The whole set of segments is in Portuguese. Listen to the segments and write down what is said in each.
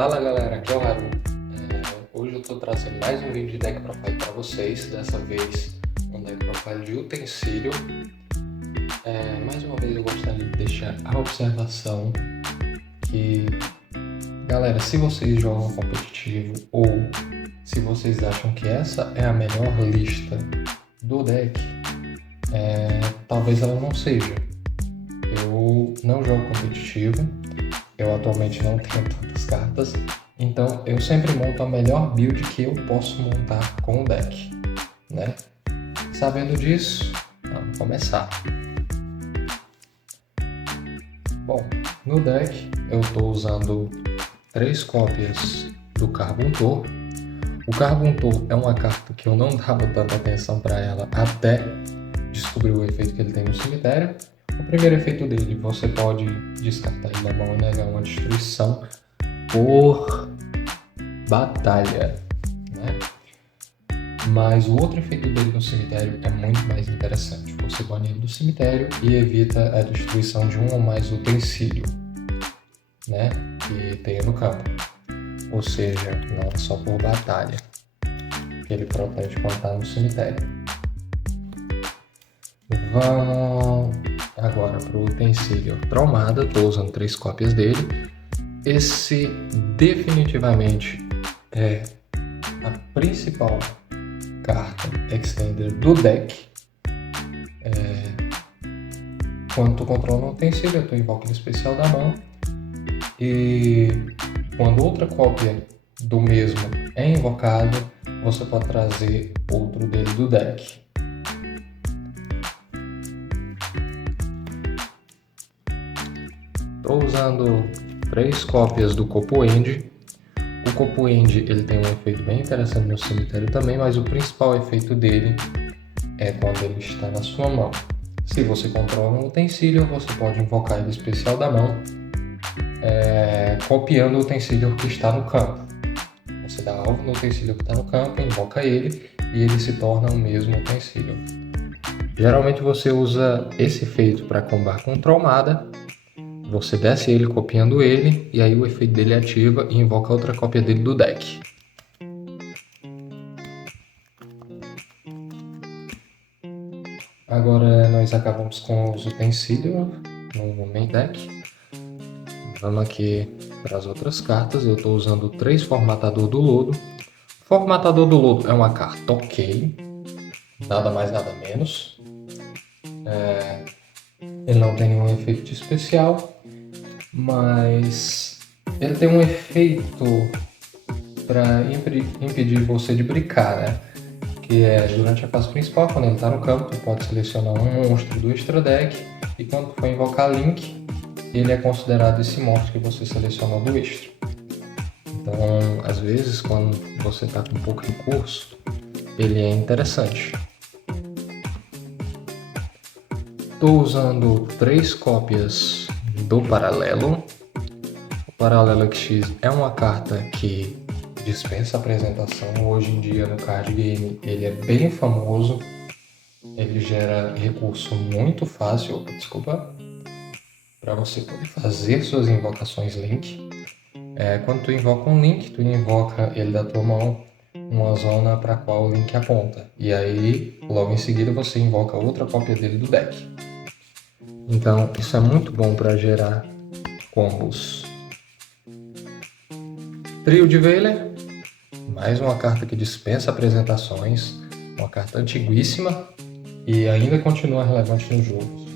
Fala galera, aqui é o Haru. Hoje eu estou trazendo mais um vídeo de deck profile para vocês, dessa vez um deck profile de utensílio. Mais uma vez eu gostaria de deixar a observação que, galera, se vocês jogam competitivo ou se vocês acham que essa é a melhor lista do deck, talvez ela não seja. Eu não jogo competitivo, eu atualmente não tenho tantas cartas, então eu sempre monto a melhor build que eu posso montar com o deck, né? Sabendo disso, vamos começar. Bom, no deck eu estou usando 3 cópias do Carbuntor. O Carbuntor é uma carta que eu não dava tanta atenção para ela até descobrir o efeito que ele tem no cemitério. O primeiro efeito dele, você pode descartar ele da mão e negar uma destruição por batalha, né? Mas o outro efeito dele no cemitério é muito mais interessante. Você bane ele do cemitério e evita a destruição de um ou mais utensílio, né, que tenha no campo. Ou seja, não é só por batalha que ele protege quando está no cemitério. Vamos agora para o utensílio Traumada. Estou usando 3 cópias dele. Esse definitivamente é a principal carta extender do deck. Quando tu controla um utensílio, tu invoca ele especial da mão. E quando outra cópia do mesmo é invocado, você pode trazer outro dele do deck. Estou usando 3 cópias do Copoend. O Copoend ele tem um efeito bem interessante no cemitério também, mas o principal efeito dele é quando ele está na sua mão. Se você controla um utensílio, você pode invocar ele especial da mão, copiando o utensílio que está no campo. Você dá alvo no utensílio que está no campo, invoca ele e ele se torna o mesmo utensílio. Geralmente você usa esse efeito para combar com Traumada. Você desce ele copiando ele, e aí o efeito dele ativa e invoca outra cópia dele do deck. Agora nós acabamos com os utensílios no main deck. Vamos aqui para as outras cartas. Eu estou usando 3 Formatador do Lodo. Formatador do Lodo é uma carta ok, nada mais nada menos. Ele não tem nenhum efeito de especial, mas ele tem um efeito para impedir você de brincar, né? Que é durante a fase principal, quando ele está no campo, tu pode selecionar um monstro do extra deck e quando for invocar Link, ele é considerado esse monstro que você selecionou do extra. Então, às vezes, quando você está com pouco recurso, ele é interessante. Estou usando 3 cópias do Paralelo. O Paralelo XX é uma carta que dispensa apresentação. Hoje em dia no card game ele é bem famoso. Ele gera recurso muito fácil, para você poder fazer suas invocações Link. Quando tu invoca um Link, tu invoca ele da tua mão uma zona para a qual o Link aponta. E aí, logo em seguida, você invoca outra cópia dele do deck. Então, isso é muito bom para gerar combos. Trio de Veiler, mais uma carta que dispensa apresentações, uma carta antiguíssima e ainda continua relevante no jogo.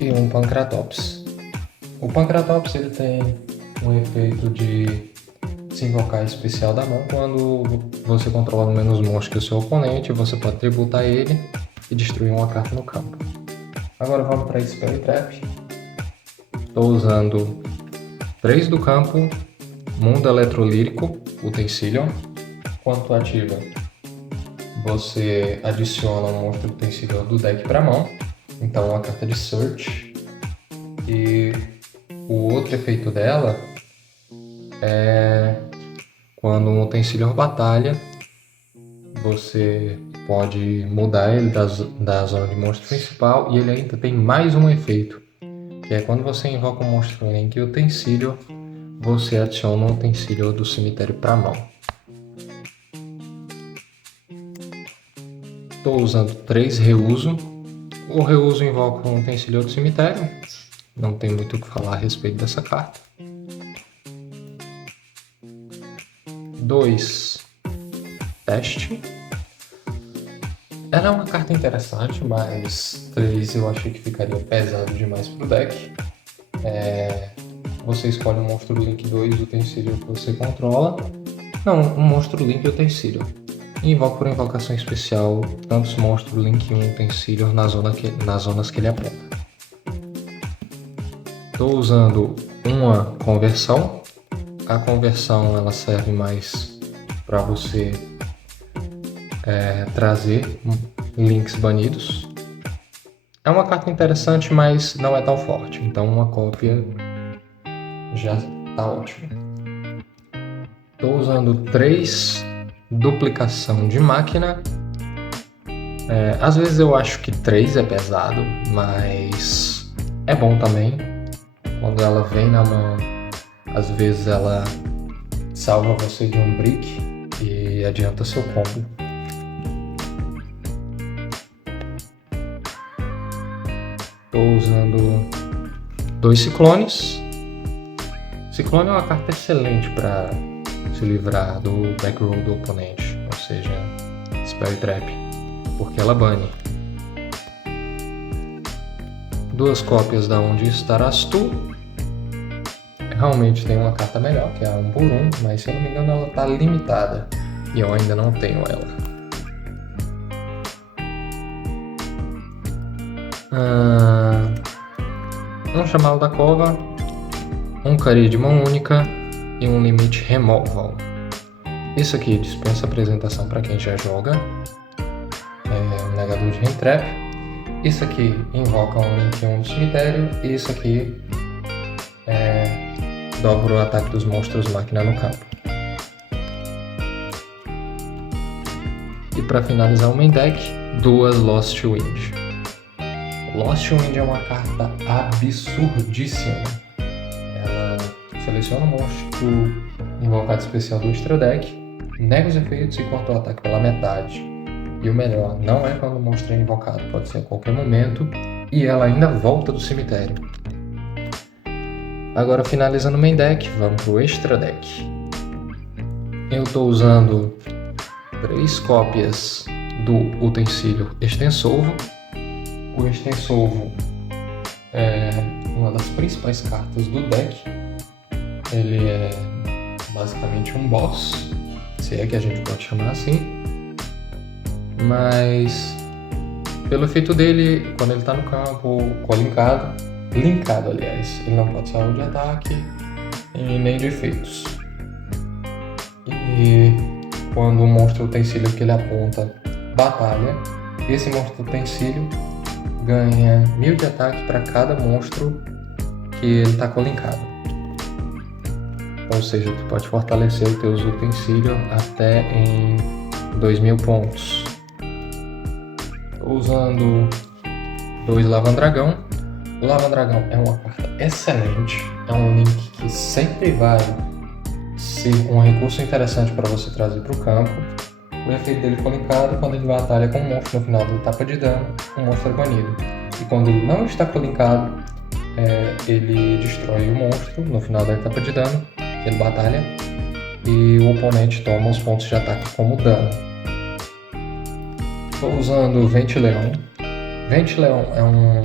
E um Pancratops. O Pancratops ele tem um efeito de se invocar especial da mão. Quando você controla menos monstros que o seu oponente, você pode tributar ele e destruir uma carta no campo. Agora vamos para Spell e Trap. Estou usando 3 do campo, Mundo Eletrolírico, Utensílio. Quando tu ativa, você adiciona um monstro utensílio do deck para a mão. Então uma carta de Search. E o outro efeito dela é quando um utensílio batalha, você pode mudar ele da zona de monstro principal e ele ainda tem mais um efeito, que é quando você invoca um monstro Link utensílio, você adiciona um utensílio do cemitério para a mão. Estou usando 3 reuso. O reuso invoca um utensílio do cemitério. Não tem muito o que falar a respeito dessa carta. 2, teste. Ela é uma carta interessante, mas 3 eu achei que ficaria pesado demais pro deck. Você escolhe um monstro Link 2 utensílio que você controla. Não, um monstro Link utensílio. E invoca por invocação especial tantos monstros Link 1 utensílio nas zonas que ele aponta. Estou usando uma conversão. A conversão ela serve mais para você trazer links banidos. É uma carta interessante, mas não é tão forte, então uma cópia já está ótimo. Estou usando 3 duplicação de máquina. Às vezes eu acho que 3 é pesado, mas é bom também. Quando ela vem na mão, às vezes ela salva você de um brick e adianta seu combo. Estou usando 2 ciclones. Ciclone é uma carta excelente para se livrar do back row do oponente, ou seja, spell trap, porque ela bane. 2 cópias da Onde Estarás Tu. Realmente tem uma carta melhor, que é a 1 por 1, mas se eu não me engano ela está limitada e eu ainda não tenho ela. Um Chamado da Cova, um Cari de mão única e um Limite Removal. Isso aqui dispensa apresentação para quem já joga. Um negador de Hand-Trap. Isso aqui invoca um Link 1 do cemitério. E isso aqui dobra o ataque dos monstros máquina no campo. E para finalizar o main deck, 2 Lost Wind. Lost Wind é uma carta absurdíssima. Ela seleciona um monstro invocado especial do extra deck, nega os efeitos e corta o ataque pela metade. E o melhor, não é quando o monstro é invocado, pode ser a qualquer momento, e ela ainda volta do cemitério. Agora finalizando o main deck, vamos pro extra deck. Eu estou usando 3 cópias do utensílio Extensolvo. O Extensolvo é uma das principais cartas do deck. Ele é basicamente um boss, se é que a gente pode chamar assim. Mas pelo efeito dele, quando ele está no campo, linkado aliás, ele não pode sair de ataque e nem de efeitos. E quando o monstro utensílio que ele aponta batalha, esse monstro utensílio ganha 1000 de ataque para cada monstro que ele está colincado. Ou seja, tu pode fortalecer os teus utensílios até em 2000 pontos. Estou usando 2 Lavandragão. O Lavandragão é uma carta excelente, é um link que sempre vai ser um recurso interessante para você trazer para o campo. O efeito dele colincado, quando ele batalha com um monstro no final da etapa de dano, o monstro é banido. E quando ele não está colincado, ele destrói o monstro no final da etapa de dano, que ele batalha, e o oponente toma os pontos de ataque como dano. Estou usando o Vente-Leão. Vente-Leão é um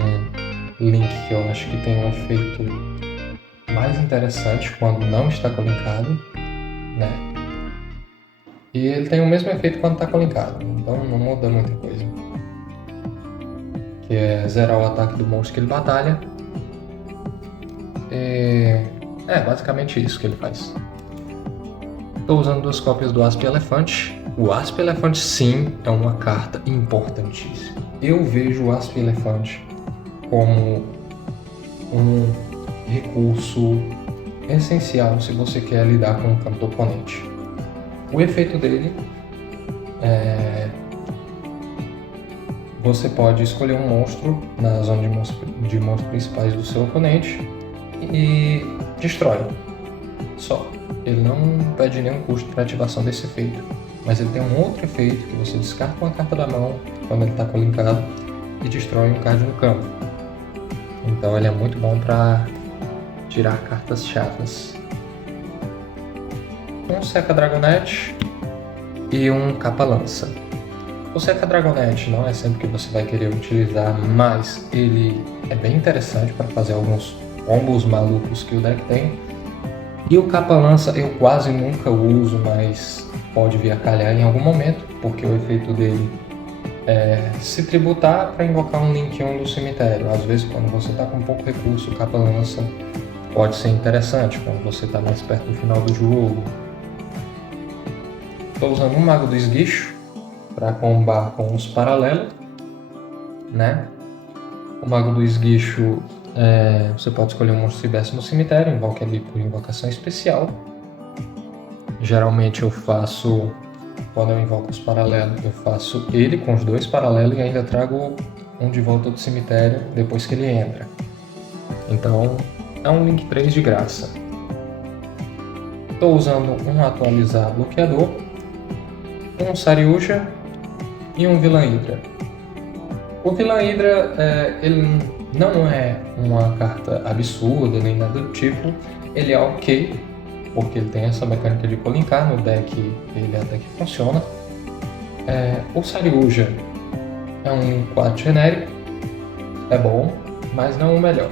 link que eu acho que tem um efeito mais interessante quando não está colincado, né? E ele tem o mesmo efeito quando está colincado, então não muda muita coisa. Que é zerar o ataque do monstro que ele batalha. É basicamente isso que ele faz. Estou usando 2 cópias do Asp Elefante. O Asp Elefante sim é uma carta importantíssima. Eu vejo o Asp Elefante como um recurso essencial se você quer lidar com o campo do oponente. O efeito dele você pode escolher um monstro na zona de monstros principais do seu oponente e destrói. Só. Ele não pede nenhum custo para ativação desse efeito, mas ele tem um outro efeito que você descarta uma carta da mão quando ele está colincado e destrói um card no campo. Então ele é muito bom para tirar cartas chatas. Um Seca Dragonete e um Capa-Lança. O Seca Dragonete não é sempre que você vai querer utilizar, mas ele é bem interessante para fazer alguns combos malucos que o deck tem. E o Capa-Lança eu quase nunca uso, mas pode vir a calhar em algum momento, porque o efeito dele é se tributar para invocar um Link 1 do cemitério. Às vezes, quando você está com pouco recurso, o Capa-Lança pode ser interessante, quando você está mais perto do final do jogo. Estou usando um Mago do Esguicho para combar com os paralelos, né? O Mago do Esguicho, você pode escolher um monstro silvestre no cemitério, invoque ele por invocação especial. Geralmente eu faço, quando eu invoco os paralelos, eu faço ele com os 2 paralelos e ainda trago um de volta do cemitério depois que ele entra. Então é um Link 3 de graça. Estou usando um Atualizar Bloqueador, um Saryuja e um Vilã Hidra. O Vilã Hidra, ele não é uma carta absurda nem nada do tipo, ele é ok, porque ele tem essa mecânica de colincar no deck, ele até que funciona. O Saryuja é um Link 4 genérico, é bom, mas não o melhor.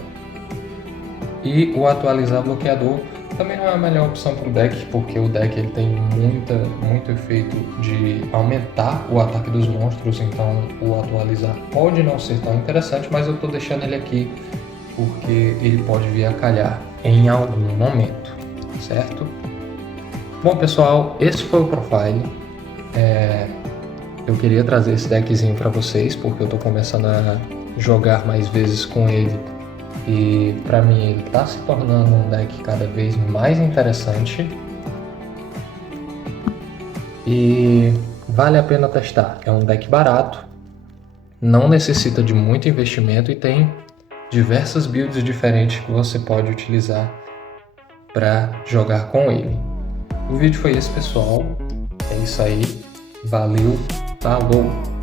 E o Atualizar Bloqueador também não é a melhor opção para o deck, porque o deck ele tem muito efeito de aumentar o ataque dos monstros, então o Atualizar pode não ser tão interessante, mas eu estou deixando ele aqui porque ele pode vir a calhar em algum momento, certo? Bom pessoal, esse foi o Profile. Eu queria trazer esse deckzinho para vocês, porque eu estou começando a jogar mais vezes com ele. E para mim ele está se tornando um deck cada vez mais interessante e vale a pena testar. É um deck barato, não necessita de muito investimento e tem diversas builds diferentes que você pode utilizar para jogar com ele. O vídeo foi esse, pessoal. É isso aí. Valeu, falou!